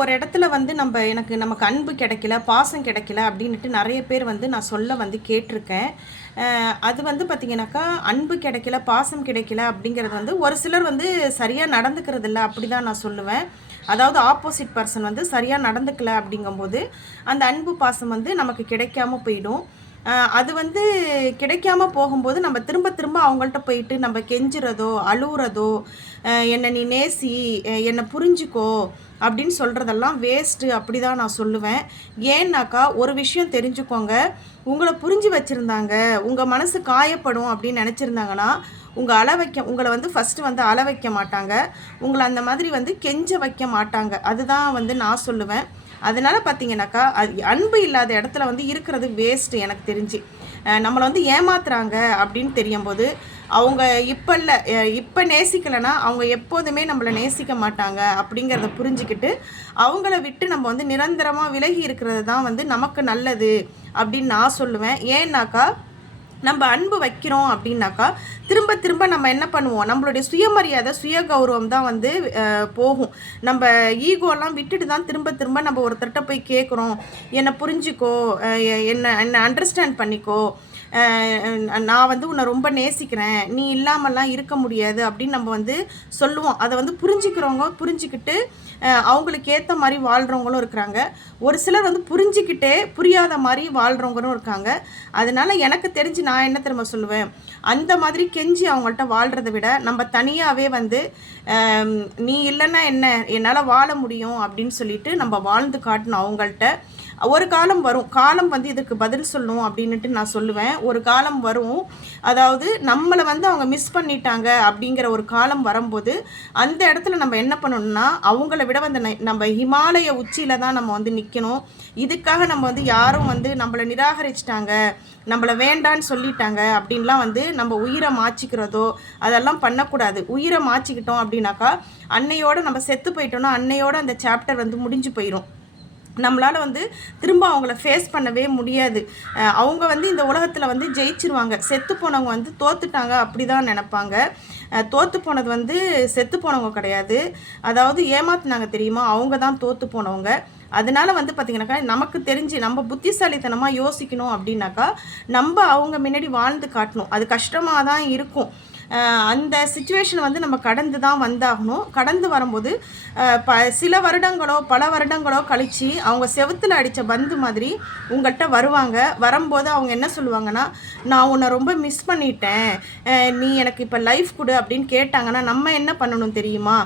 ஒரு இடத்துல வந்து நம்ம எனக்கு நமக்கு அன்பு கிடைக்கல பாசம் கிடைக்கல அப்படின்ட்டு நிறைய பேர் வந்து நான் சொல்ல வந்து கேட்டிருக்கேன். அது வந்து பார்த்திங்கனாக்கா அன்பு கிடைக்கல பாசம் கிடைக்கல அப்படிங்கிறது வந்து ஒரு சிலர் வந்து சரியாக நடந்துக்கிறது இல்லை அப்படி தான் நான் சொல்லுவேன். அதாவது ஆப்போசிட் பர்சன் வந்து சரியாக நடந்துக்கல அப்படிங்கும்போது அந்த அன்பு பாசம் வந்து நமக்கு கிடைக்காம போயிடும். அது வந்து கிடைக்காம போகும்போது நம்ம திரும்ப திரும்ப அவங்கள்ட்ட போயிட்டு நம்ம கெஞ்சுறதோ அழுகுறதோ என்னை நீ நேசி என்னை புரிஞ்சுக்கோ அப்படின்னு சொல்கிறதெல்லாம் வேஸ்ட்டு அப்படி தான் நான் சொல்லுவேன். ஏன்னாக்கா ஒரு விஷயம் தெரிஞ்சுக்கோங்க. உங்களை புரிஞ்சு வச்சுருந்தாங்க. உங்கள் மனசு காயப்படும் அப்படின்னு நினச்சிருந்தாங்கன்னா உங்கள் அள வைக்க உங்களை வந்து ஃபஸ்ட்டு வந்து அள வைக்க மாட்டாங்க. உங்களை அந்த மாதிரி வந்து கெஞ்ச வைக்க மாட்டாங்க. அதுதான் வந்து நான் சொல்லுவேன். அதனால் பார்த்தீங்கன்னாக்கா அது அன்பு இல்லாத இடத்துல வந்து இருக்கிறது வேஸ்ட்டு எனக்கு தெரிஞ்சு. நம்மளை வந்து ஏமாத்துறாங்க அப்படின்னு தெரியும் போது அவங்க இப்போ இல்லை இப்போ நேசிக்கலைன்னா அவங்க எப்போதுமே நம்மளை நேசிக்க மாட்டாங்க அப்படிங்கிறத புரிஞ்சுக்கிட்டு அவங்கள விட்டு நம்ம வந்து நிரந்தரமாக விலகி இருக்கிறது தான் வந்து நமக்கு நல்லது அப்படின்னு நான் சொல்லுவேன். ஏன்னாக்கா நம்ம அன்பு வைக்கிறோம் அப்படின்னாக்கா திரும்ப திரும்ப நம்ம என்ன பண்ணுவோம்? நம்மளுடைய சுயமரியாதை சுய கௌரவம் தான் வந்து போகும். நம்ம ஈகோலாம் விட்டுட்டு தான் திரும்ப திரும்ப நம்ம ஒருத்தர்கிட்ட போய் கேட்குறோம் என்னை புரிஞ்சுக்கோ என்னை என்ன என்னை அண்டர்ஸ்டாண்ட் பண்ணிக்கோ நான் வந்து உன்னை ரொம்ப நேசிக்கிறேன். நீ இல்லாமல்லாம் இருக்க முடியாது அப்படின்னு நம்ம வந்து சொல்லுவோம். அதை வந்து புரிஞ்சுக்கிறவங்க புரிஞ்சுக்கிட்டு அவங்களுக்கு ஏற்ற மாதிரி வாழ்கிறவங்களும் இருக்கிறாங்க. ஒரு சிலர் வந்து புரிஞ்சுக்கிட்டே புரியாத மாதிரி வாழ்கிறவங்களும் இருக்காங்க. அதனால் எனக்கு தெரிஞ்சு நான் என்ன திரும்ப சொல்லுவேன்? அந்த மாதிரி கெஞ்சி அவங்கள்ட்ட வாழ்கிறத விட நம்ம தனியாகவே வந்து நீ இல்லைன்னா என்ன? என்னால் வாழ முடியும் அப்படின்னு சொல்லிட்டு நம்ம வாழ்ந்து காட்டணும் அவங்கள்ட்ட ஒரு காலம் வரும். காலம் வந்து இதுக்கு பதில் சொல்லணும் அப்படின்னுட்டு நான் சொல்லுவேன். ஒரு காலம் வரும். அதாவது நம்மளை வந்து அவங்க மிஸ் பண்ணிட்டாங்க அப்படிங்கிற ஒரு காலம் வரும்போது அந்த இடத்துல நம்ம என்ன பண்ணணும்னா அவங்கள விட வந்து ந- நம்ம ஹிமாலய உச்சியில தான் நம்ம வந்து நிற்கணும் இதுக்காக நம்ம வந்து யாரும் வந்து நம்மளை நிராகரிச்சிட்டாங்க நம்மளை வேண்டான்னு சொல்லிட்டாங்க அப்படின்லாம் வந்து நம்ம உயிரை மாச்சிக்கிறதோ அதெல்லாம் பண்ணக்கூடாது. உயிரை மாச்சிக்கிட்டோம் அப்படின்னாக்கா அன்னையோட நம்ம செத்து போயிட்டோம்னா அன்னையோட அந்த சாப்டர் வந்து முடிஞ்சு போயிடும் நம்மளால் வந்து திரும்ப அவங்கள ஃபேஸ் பண்ணவே முடியாது. அவங்க வந்து இந்த உலகத்தில் வந்து ஜெயிச்சிருவாங்க. செத்து போனவங்க வந்து தோத்துட்டாங்க அப்படி தான் நினப்பாங்க. தோற்று தோத்து போனது வந்து செத்து போனவங்க கிடையாது. அதாவது ஏமாத்துனாங்க தெரியுமா? அவங்க தான் தோத்து போனவங்க. அதனால வந்து பார்த்தீங்கன்னாக்கா நமக்கு தெரிஞ்சு நம்ம புத்திசாலித்தனமாக யோசிக்கணும் அப்படின்னாக்கா நம்ம அவங்க முன்னாடி வாழ்ந்து காட்டணும். அது கஷ்டமாக தான் இருக்கும். அந்த சுச்சுவேஷன் வந்து நம்ம கடந்து தான் வந்தாகணும். கடந்து வரும்போது ப சில வருடங்களோ பல வருடங்களோ கழித்து அவங்க செவுத்துல அடித்த பந்து மாதிரி உங்கள்கிட்ட வருவாங்க. வரும்போது அவங்க என்ன சொல்லுவாங்கன்னா நான் உன்னை ரொம்ப மிஸ் பண்ணிட்டேன். நீ எனக்கு இப்போ லைஃப் கொடு அப்படின்னு கேட்டாங்கன்னா நம்ம என்ன பண்ணணும் தெரியுமா?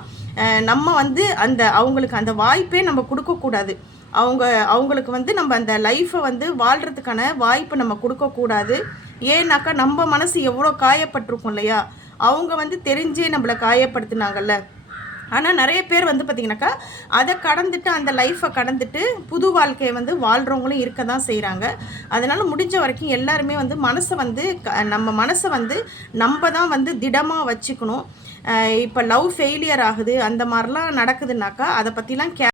நம்ம வந்து அந்த அவங்களுக்கு அந்த வாய்ப்பே நம்ம கொடுக்கக்கூடாது அவங்க அவங்களுக்கு வந்து நம்ம அந்த லைஃப்பை வந்து வாழ்கிறதுக்கான வாய்ப்பை நம்ம கொடுக்கக்கூடாது ஏன்னாக்கா நம்ம மனசு எவ்வளோ காயப்பட்டிருக்கும் இல்லையா? அவங்க வந்து தெரிஞ்சே நம்மளை காயப்படுத்தினாங்கல்ல. ஆனால் நிறைய பேர் வந்து பார்த்திங்கனாக்கா அதை கடந்துட்டு அந்த லைஃப்பை கடந்துட்டு புது வாழ்க்கையை வந்து வாழ்கிறவங்களும் இருக்க தான் செய்கிறாங்க அதனால் முடிஞ்ச வரைக்கும் எல்லாருமே வந்து மனசை வந்து க- நம்ம மனசை வந்து நம்ம தான் வந்து திடமாக வச்சுக்கணும். இப்போ லவ் ஃபெயிலியர் ஆகுது அந்த மாதிரிலாம் நடக்குதுனாக்கா அதை பற்றிலாம் கே